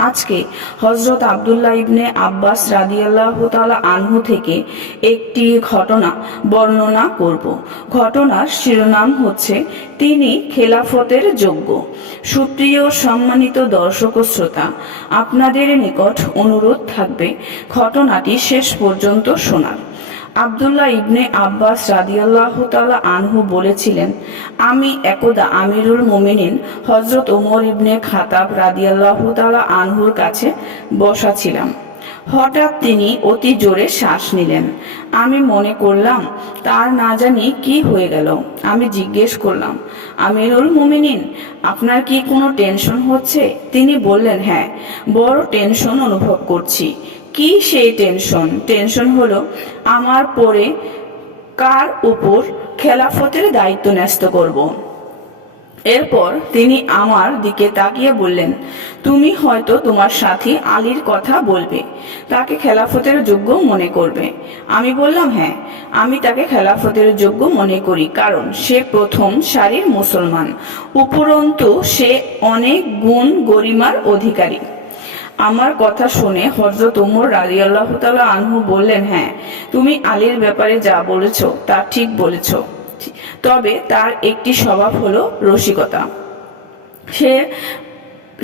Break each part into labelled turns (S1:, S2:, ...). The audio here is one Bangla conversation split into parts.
S1: আজকে হজরত আবদুল্লাহ ইবনে আব্বাস রাদিয়াল্লাহ তালা আনহু থেকে একটি ঘটনা বর্ণনা করব। ঘটনার শিরোনাম হচ্ছে, তিনি খেলাফতের যোগ্য। সুপ্রিয় সম্মানিত দর্শক শ্রোতা, আপনাদের নিকট অনুরোধ থাকবে, ঘটনাটি শেষ পর্যন্ত শোনার। আবদুল্লাহ ইবনে আব্বাস রাদিয়াল্লাহ তাআলা আনহু বলেছিলেন, আমি একদা আমিরুল মুমিনিন হজরত ওমর ইবনে খাতাব রাদিয়াল্লাহ তাআলা আনহুর কাছে বসা ছিলাম। হঠাৎ তিনি অতি জোরে শ্বাস নিলেন। আমি মনে করলাম, তার না জানি কি হয়ে গেল। আমি জিজ্ঞেস করলাম, আমিরুল মুমিনিন, আপনার কি কোনো টেনশন হচ্ছে? তিনি বললেন হ্যাঁ বড় টেনশন অনুভব করছি। কি সেই টেনশন টেনশন হলো আমার পরে কার উপর খেলাফতের দায়িত্ব ন্যস্ত করব। এরপর তিনি আমার দিকে তাকিয়ে বললেন, তুমি হয়তো তোমার সাথী আলীর কথা বলবে, তাকে খেলাফতের যোগ্য মনে করবে। আমি বললাম হ্যাঁ আমি তাকে খেলাফতের যোগ্য মনে করি, কারণ সে প্রথম সারির মুসলমান। উপরন্তু সে অনেক গুণ গরিমার অধিকারী। আমার কথা শুনে হজরত উমর রাজি আল্লাহ আনহু বললেন হ্যাঁ তুমি আলীর ব্যাপারে যা বলেছ তা ঠিক বলেছ। তবে তার একটি স্বভাব হলো রসিকতা। সে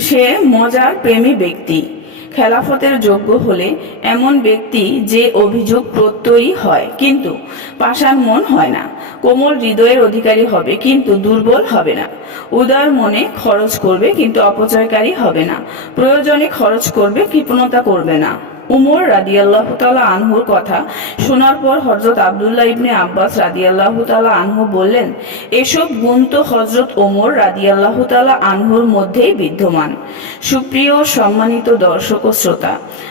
S1: সে মজার প্রেমী ব্যক্তি। খেলাফতের যোগ্য হলে এমন ব্যক্তি যে অভিযোগ প্রত্যয়ী হয়, কিন্তু পাষাণ মন হয় না। কোমল হৃদয়ের অধিকারী হবে, কিন্তু দুর্বল হবে না। উদার মনে খরচ করবে, কিন্তু অপচয়কারী হবে না। প্রয়োজনে খরচ করবে, কৃপণতা করবে না। উমর রাদিয়াল্লাহু তাআলা আনহুর কথা শোনার পর হজরত আব্দুল্লাহ ইবনে আব্বাস রাদিয়াল্লাহু তাআলা আনহু বললেন, এসব গুণ তো হযরত ওমর রাদিয়াল্লাহু তাআলা আনহুর মধ্যেই বিদ্যমান। সুপ্রিয় সম্মানিত দর্শক ও শ্রোতা